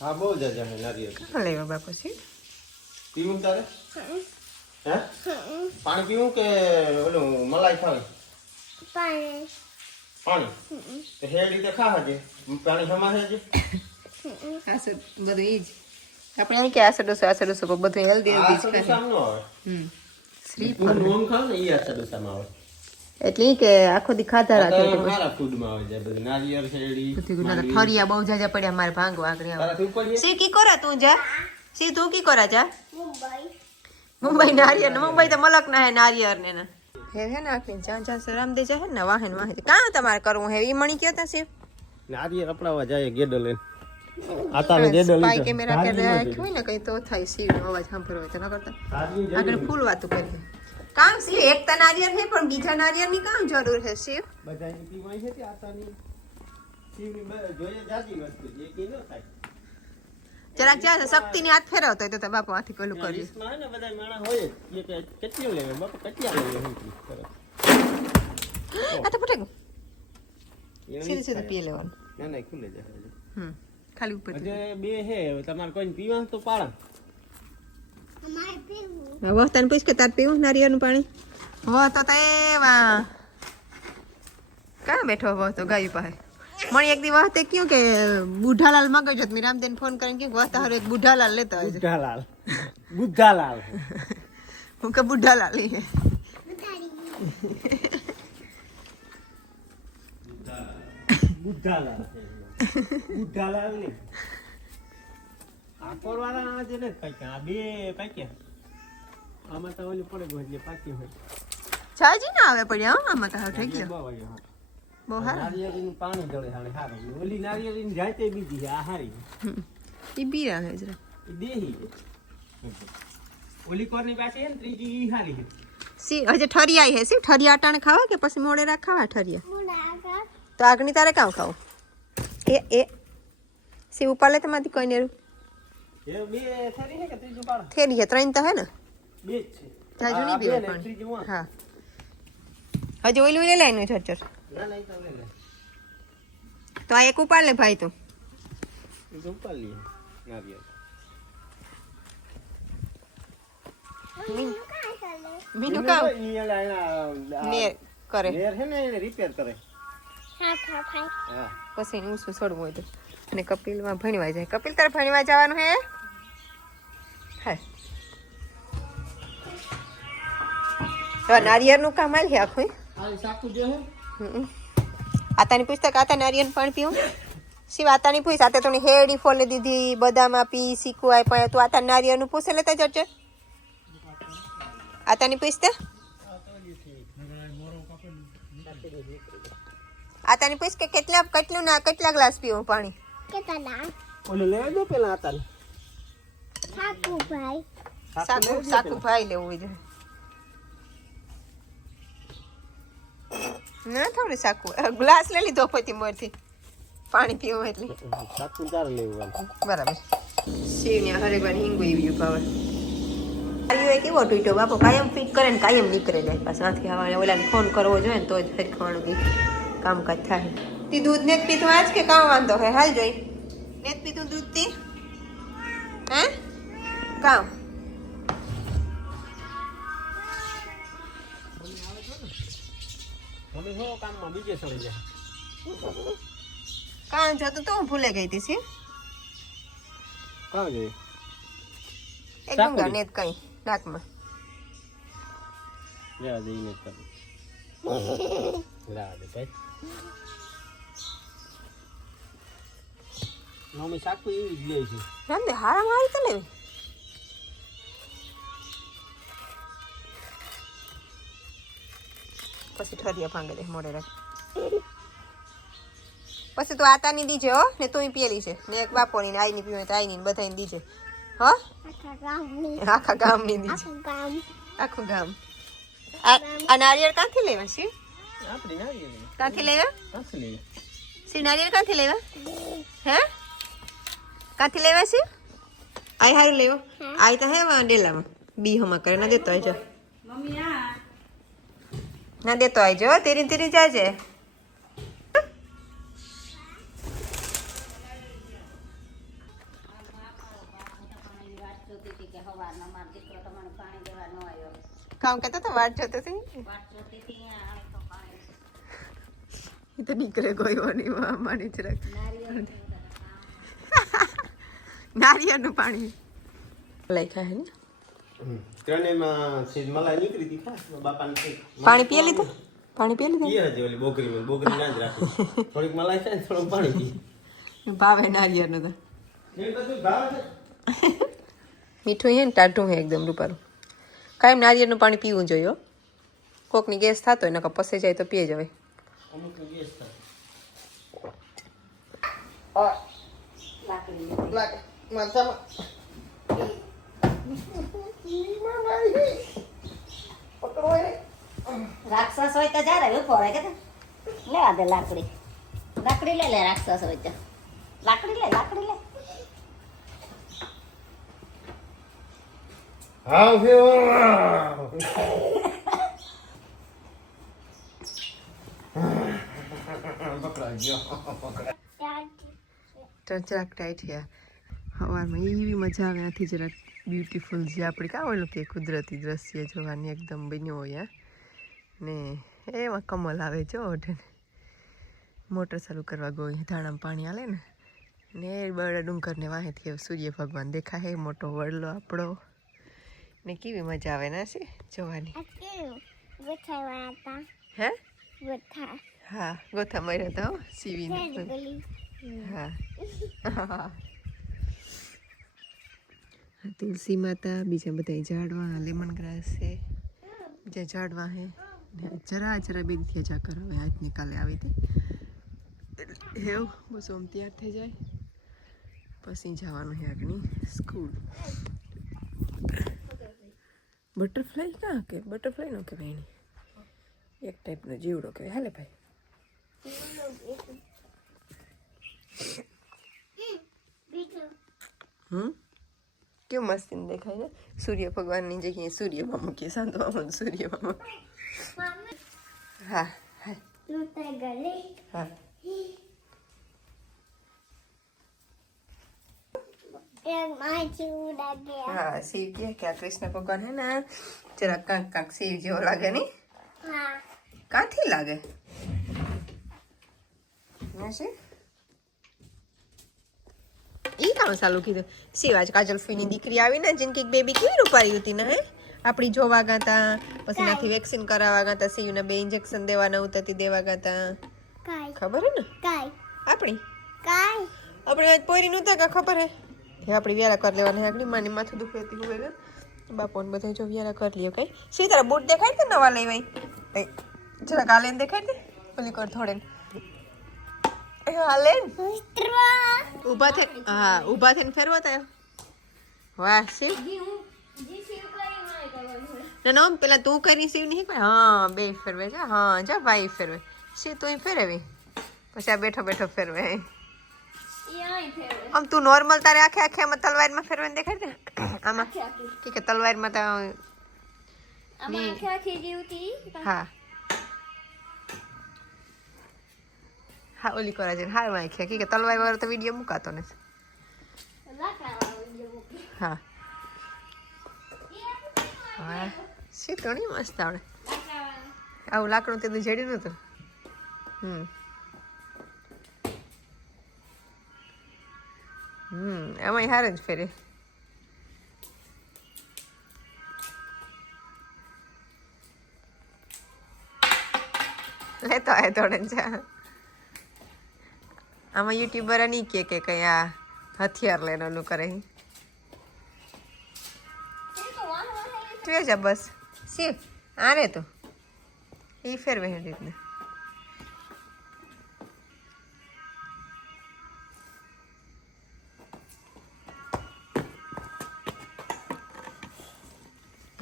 હા બહુ જાજા હે નારિયેળ. ક્યાં લેવા બાપુ છે? પીવું તારે? હે? પાણી પીવું કે ઓલું મલાઈ ખાવે? પાણી. તો હેડી તો ખા હજે. પાણી સમાશે હજે. આસર બધું ઈ જ. આપણે અહીં કે આસર ડોસો બધું હેલ્ધી હેલ્ધી જ ખાય. સામનો આવે. શ્રીફળ નોમ ખાવ ને ઈ આસર ડોસામાં આવે. એટલે ઈ કે આખો દી ખાધા રાખે તો સારા ફૂડમાં આવે છે બધું નારિયેળ શેરડી. ફરિયા બહુ જાજા પડ્યા મારે ભાંગવા આગળ આવે. તારા તું પડીએ? સી કી કોરા તું જા? સી તું કી કોરા જા? મુંબઈ નારિયેળ મુંબઈ તો મલક ના હે નારિયેળ ને ના. હે ને આખી જ્યાં રામદે છે ને વાહન કાં તમારે કરવું હે ઈ મણી કયો તા શિવ? નારિયેળ અપડાવવા જાય ગેડો લઈને. આતાને ગેડો લઈને. સ્પાઈ કેમેરા કે રાખ્યો હોય ને કઈ તો થાય શિવનો અવાજ સાંભળવો હોય તો ન કરતા. આગળ ફૂલ વાતું કરી. કામ શિવ એક તા નારિયેળ હે પણ બીજા નારિયેળની કામ જરૂર હે શિવ? બધાની પીવાય છે તે આતાની શિવની જોઈએ જાજી વસ્તુ છે કે ન થાય. જરાક જા શક્તિની હાથ ફેરવતો હોય તો બાપુ હાથી પેલું કર્યું. લિસ્ટમાં હે ને બધા માણસ હોય એ કે કેટલી લેવે બાપા કેટલી લેવે હું કરે. આ તો પટે સીધું પી લેવાનું. ના ના ખુલે જાય. ખાલી ઉપર જે બે હે તમારે કોઈને પીવા તો પાડા. અમારે પીવું. હવે તને પૂછ કે તાર પીવું નારિયેળનું પાણી? હો તો એવા ક્યાં બેઠો હો તો ગાયું પાસે. મને એક દી વખતે કયું કે બુઢાલાલ મગજ હતો. મેં રામદેન ફોન કરીને કીધું વખતે હારું એક બુઢાલાલ લેતા આવજો. બુઢાલાલ હું કે બુઢાલાલ બુઢાલાલ ને આકોર વાળા છે ને કઈ આ બે કઈ આમાં તો ઓલી પડે ગયો એટલે પાકી હોય. છાજી ના આવે પડ્યા આમાં તો થઈ ગયો. બહુ હારું. નારિયેળીનું પાણી જળે હાલે હારું. ઓલી નારિયેળીની જાતે બીજી છે આ હારી. ઈ બીરા હે જરા. ઈ દેહી. ઓલી કોરની પાસે છે ને ત્રીજી ઈ હારી છે. સી હજે ઠરિયા હે સી ઠરિયા અટાણે ખાવા કે પછી મોડે રાખ ખાવા ઠરિયા? તો આગની તારે કામ ખાવું? એ સી ઉપર લે તમારી કોઈ નેરું. એ બે થેરી છે કે ત્રીજું પાડો? થેરી હે ત્રણ તો હે ને? બે જ છે. જાજુ નહીં પીવા પાણી. હા. હજુ ઓઈલું લે લાઈનું છોર. ના ના ઈ તો લે લે. તો આ એક ઉપાડ લે ભાઈ તું. ઈ તો ઉપર લે નારિયેળ. મીનુ કામ ઈ એલા ને કરે. નેર હે ને એને રિપેર કરે. હા. પછી હું શું છોડવું હોય તો. અને કપિલમાં ભણવા જાય. કપિલ તારે ભણવા જવાનું હે? હા. તો નારિયેળનું કામ આલ છે આખું. આ સાકુ જે હે આતાની પુસ્તક આતા નારિયેળ પાણી પીવું શિવ આતાની પૂછ આતે તો હેડી ફોલે દીધી બદામ આપી શીખું આપ્યા તું આતા નારિયેળનું પૂછે લેતા જજે આતાની પૂછતે આતાની પૂછ કે કેટલા ગ્લાસ પીવું પાણી ઓલે લેવા દો પેલા આતાને સાકુ ભાઈ લેવું છે ના થોડી સાકુ ગ્લાસ લઈ લીધો પછી મોરથી પાણી પીવું એટલે સાકુ તારે લેવું બરાબર શિવને હરેકવાર હિંગુ એવી પાવર આયો કેવો ટૂટ્યો બાપો કાયમ ફિટ કરે ને કાયમ નીકળે જાય પાછા આથી આવવાને ઓલાને ફોન કરવો જોઈએ ને તો જ હરખવાનું કે કામકાજ થાય તી દૂધ ને પીતું આજ કે કામ વાંધો હે હાલ જોઈ ને પીતું દૂધ તી હે કામ અમે હો કામમાં બીજે ચડી જાય કામ જોતું તો હું ભૂલે ગઈ હતી કામ જોઈએ એક ગંગા ને કઈ નાકમાં જા દઈને કર લા દે ભાઈ મમ્મી સાકુ એવી જ લે છે રામદે હારા મારી તો લેવી પછી ઠરિયા ભાંગે દે મોડે રાખ પછી તું આતાની દીજે હો ને તું પીએલી છે ને એક બાપોની ને આઈની પીવે તો આઈની બધાની દીજે હો આખા ગામની દીજે આખું ગામ આ નારિયેળ ક્યાંથી લેવા છે આપણી નારિયેળ ક્યાંથી લેવા સી નારિયેળ ક્યાંથી લેવા હે ક્યાંથી લેવા છે આઈ હારું લેવો આઈ તો હે ડેલામાં બી હમા કરે ના દેતો આઈ ના દેતો આઈ જો તેરી તેરી જાજે સવારના મારો દીકરો તમારે પાણી દેવા ન આવ્યો. કામ કરતો તો વાટ જોતો હતી વાટ જોતી હતી, આણે તો પાણી એ તો નીકળે કોઈ વાની માની જરાક નારિયેળનું પાણી લઈ ખાય ને ત્રણેયમાં સીધ મલાઈ નીકળી હતી ખાસ બાપાને કંઈક પાણી પીએ લીધું પાણી પીએ લીધું પીએ હજી ઓલી બોગરી ના જ રાખી થોડીક મલાઈ ખાય ને થોડુંક પાણી પીએ ભાવે નારિયેળનું તો એ બધું ભાવે છે મીઠું હે ને ટાઢું હે એકદમ રૂપારું કાયમ નારિયેળનું પાણી પીવું જોઈએ હો. કોકની ગેસ થતો હોય નકર પસે જાય તો પીએ જવાય અમુક ગેસ થાય રાક્ષસ હોય તો જ્યારે ઉભો રહે કે લેવા દે લાકડી લાકડી લે રાક્ષસ હોય તો લાકડી લે હા પકડાઈ ગયો તો જરાક ટાઈટ થયા હવામાં એવી મજા આવે આથી જરાક બ્યુટીફુલ જે આપણે કાં ઓલું કે કુદરતી દ્રશ્ય જોવાની એકદમ બન્યો હોય ને એમાં કમલ આવે જો મોટર ચાલુ કરવા ગઈ ધાણામાં પાણી હાલે ને બળા ડુંગરને વાહેથી સૂર્ય ભગવાન દેખાય મોટો વડલો આપણો ને કેવી મજા આવે ને છે જોવાની હે હા ગોથા માર્યા હતા હો સીવીને હા તુલસી માતા બીજા બધા ઝાડવા લેમન ગ્રાસ છે બીજા ઝાડવા હે જરા બે થી જા કર હવે આજની કાલે આવી હતી હેવ બસ આમ તૈયાર થઈ જાય પછી જવાનું છે આગની સ્કૂલ બટરફ્લાય કાં કે બટરફ્લાય નો કહેવાય એને એક ટાઈપનો જીવડો કહેવાય હાલે ભાઈ કેવું મસ્તી દેખાય ને સૂર્ય ભગવાનની જગ્યાએ સૂર્યમાં મૂકીએ સાંતવામાં સૂર્યમાં હા હા હા हाँ शिव जी क्या कृष्ण भगवान है ना जरा कांक कांक शिव जेવો લાગે ની કાથી લાગે નશે ઈ કામ ચાલુ કીધું શિવાજ કાજલ ફીની દીકરી આવી ને જિનકી બેબી કેવી રૂપારી હતી ને હે આપણી જોવા ગાતા પછી નાથી વેક્સિન કરાવવા ગાતા શિવને 2 ઇન્જેક્શન દેવાના ઉતતી દેવા ગાતા ખબર હે ને આપણી આજ પોરી નતા કા ખબર હે આપણી વ્યારા કરી લેવાના હે આગની માની માથું દુખેતી હોય બાપોને બધા જો વ્યારા કરી લ્યો કઈ સી તારા બૂટ દેખાય કે નવા લેવાય જરા કાલે દેખાય ને ઓલી કર થોડે હાલે ઊભા થે હા ઊભા થઈને ફેરવા તા વાહ શિવ ના પેલા તું કરી શિવ નહીં હા બે ફેરવે છે હા જા ભાઈ ફેરવે શિવ તું ફેરવી પછી આ બેઠો બેઠો ફેરવે આમ તું નોર્મલ તારે આખે આખે આમાં તલવારમાં ફેરવાને દેખાય ને આમાં ઠીક છે તલવારમાં તો હા હા ઓલી કરા છે હાર માં આખે કે તલવાર વાળો તો વિડીયો મુકાતો ને હા હા શી તણી મસ્ત આવડે આવું લાકડું તે જડ્યું નતું એમાં હાર જ ફેરે લેતો આય થોડે જા આમાં યુટ્યુબર નહીં કે કઈ આ હથિયાર લઈને ઓલું કરે તું જા બસ શિવ આને તો એ ફેરવે રીતને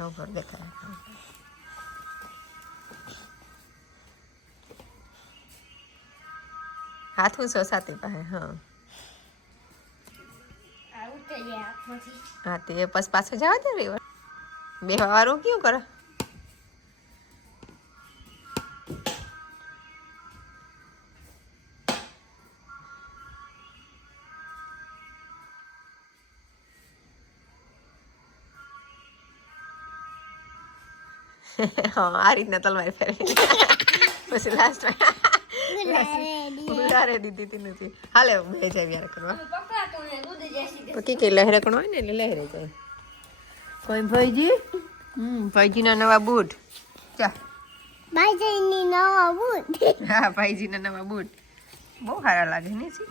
ઉપર દેખાય હાથું સો સાતી પાસે હા હા તે બસ પાછો જવા દે બે વારું કેવું કરે હા આ રીતના તલવાર ફેરવી પછી લાસ્ટમાં ઉલારે દીધી હતી નથી હાલે બે જાય વ્યાર કરવા પછી કે લહેરકણો હોય ને એટલે લહેરે જાય કોઈ ભાઈજી ભાઈજીના નવા બૂટ ચા ભાઈજીની નવા બૂટ હા ભાઈજીના નવા બૂટ બહુ સારા લાગે ને જી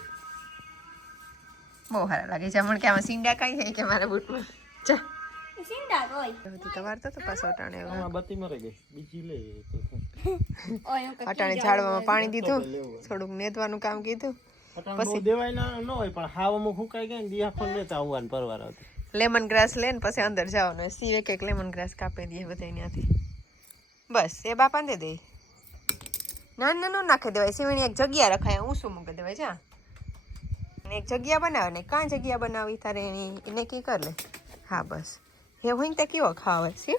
બહુ સારા લાગે છે હમણાં કે આમાં સીંડા કાંઈ થાય કે મારા બૂટમાં ચા સિંડા હોય તમારે તો પાછો અટાણે બત્તી મરી ગઈ બીજી લે અટાણે ઝાડવામાં પાણી દીધું થોડુંક નેતવાનું કામ કીધું પછી દેવાય ના ન હોય પણ હાવ અમુક હુકાઈ ગયા ને દિયાખો લેતા આવવાનું પરવાર આવતી લેમન ગ્રાસ લઈને પછી અંદર જવાનું સી એક લેમન ગ્રાસ કાપી દઈએ બધા ત્યાંથી બસ એ બાપાને દે દે ના ના ન નાખી દેવાય સીવણી એક જગ્યા રખાય ઊંસું મૂકી દેવાય જા અને એક જગ્યા બનાવે ને કાં જગ્યા બનાવી તારે એને કી કર લે હા બસ એ હોય ને તો કેવો ખાવે છે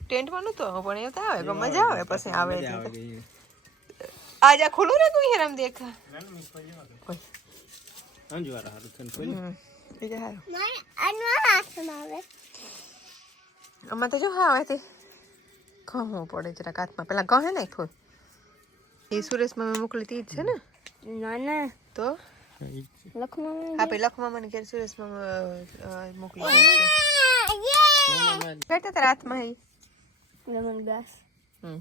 ટેન્ટમાં નહોતો પણ એ તો આવે પણ મજા આવે પછી આવે આજે ખુલ્લું ને કોઈ હેરામ દેખા અંજવારા હારું થઈને ખોલી બીજા હારું અનવા હાથમાં આવે આમાં તો જો હા આવે તે ઘઉં પડે જરાક હાથમાં પેલા ઘઉં હે ને થોડું એ સુરેશમાં મેં મોકલી તી જ છે ને ના ના તો લખનઉ હા પે લખમાં મને કે સુરેશમાં મોકલી છે કહેતા તારા હાથમાં હે લેમન ગ્રાસ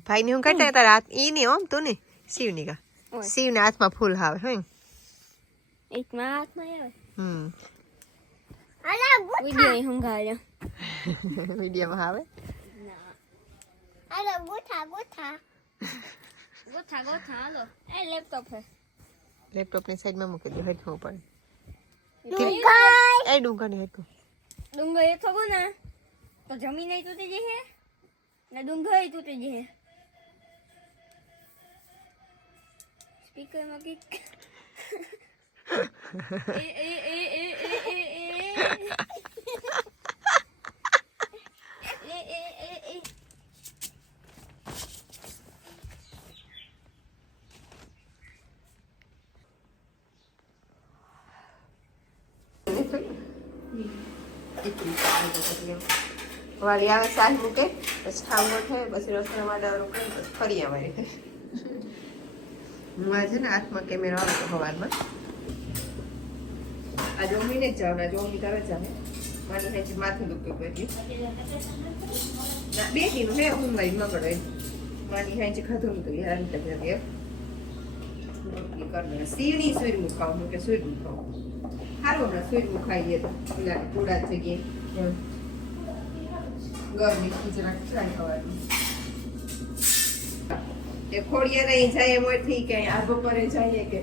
ભાઈ ની હું કહેતા તારા હાથ ઈ નહીં ઓમ તું ને શિવની કા શિવના હાથમાં ફૂલ આવે હે એક માં હાથમાં આવે હમ અલા વિડિયો હંગાડ્યો વિડીયોમાં આવે અલા ગોઠા ગોઠા ગોઠા ગોઠા હાલો એ લેપટોપ હે લેપટોપની સાઈડમાં મૂકી દો હેઠું પડે ડુંગર એ ડુંગરની હેઠું ડુંગર એ થગો ના તો જમીન એ તૂટી જશે ને ડુંગર એ તૂટી જશે સ્પીકર માં કિક એ એ એ એ એ એ વાળી આવે શાક મૂકે પછી ખાવું થાય પછી રસોડા માટે રોકાય પછી ફરી અમારી હું આજે ને હાથમાં કેમેરો આવતો સવારમાં આજે ઉમીને જ જાવ આજે ઉમી કરે જાવ મારી હેઠી માથું દુખતું કર્યું ના બે દીનું હે હું મારી મગડ હોય મારી હેઠી ખાધું નતું યાર રીતે રોટલી કરી સીણી સુરમું ખાવું હું કે સુરમું ખાવું સારું હમણાં સુરમું ખાઈએ તો પેલા પૂડા જગ્યાએ ગરમી જરાક ટ્રાય કરવાનું એ ખોડિયા નહીં જાય એમ થી કે આ બપોરે જઈએ કે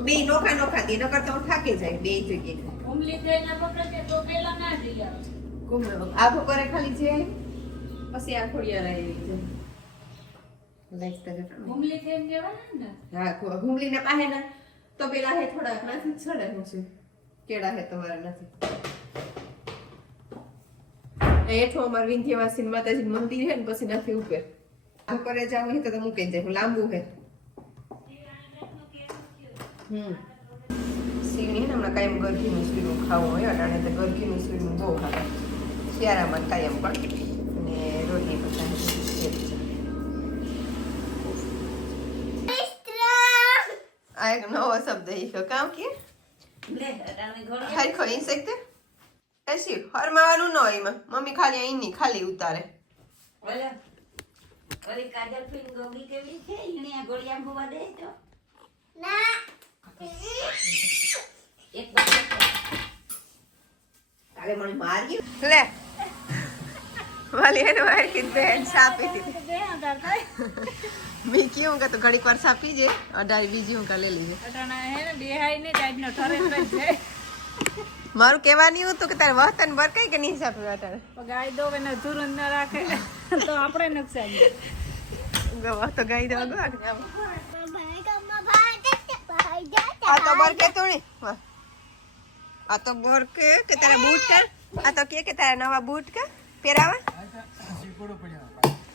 બે નોખા નોખા દી નકર તો હું થાકી જાય બે જગ્યાએ આ બપોરે ખાલી છે પછી આ ખોડિયા રહી હા ઘુમલી ને પાસે ને તો પેલા હે થોડાક નથી છડે હું છે કેળા હે તમારા નથી હેઠો અમારે વિંધ્યવાસી માતાજી મંદિર હે ને પછી નથી ઉપર બપોરે જાવ હે તો મૂકી જાય લાંબુ હે સીણી હે ને હમણાં કાયમ ગરકીનું સૂર્યું ખાવું હોય અટાણે તો ગરકીનું સૂર્યું બહુ ખાવે શિયાળામાં કાયમ પણ અને રોટલી પછી આ એક નવો શબ્દ શીખ્યો કામ કે હરખો ઇન્સેક્ટ એસી હરમાવાનું ન હોય એમાં મમ્મી ખાલી અહીંની ખાલી ઉતારે ઓલી કાજલ ફિલ્મ ગોગી કેવી છે ઈને આ ગોળિયા ભૂવા દે તો ના એક બાર કાલે મને મારી લે વાલી એને મારી કીધું બેન સાપી દીધી મેં ક્યું કે તો ઘડીક વાર સાપી જે અઢાર બીજી હું કાલે લીધે મારું કહેવાનું હતું કે તારે વહતન બર કઈ કે નહીં સાપ્યું અટાણે ગાય દો કે ધૂરણ ન રાખે તો આપણે નુકસાન ગવા તો ગાઈ દો ગવા ભાઈ કમ્મા ભાઈ આ તો બર કે તોણી આ તો બર કે તારા બૂટ કે આ તો કે તારા નવા બૂટ કે પહેરાવા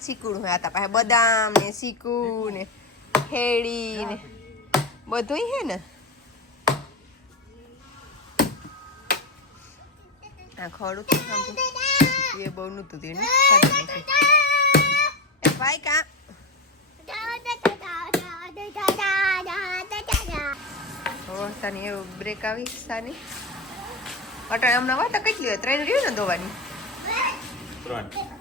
ચીકુડું આ તા પાસે બદામ ને ચીકુ ને ખેડી ને બધું હે ને આ ખોડું તો સાંભળું એ બહુ નહોતું તેનું ભાઈ કા તને એવું બ્રેક આવી સાની અટાણે હમણાં વાત કેટલી હોય 3 રહ્યું ને ધોવાની 3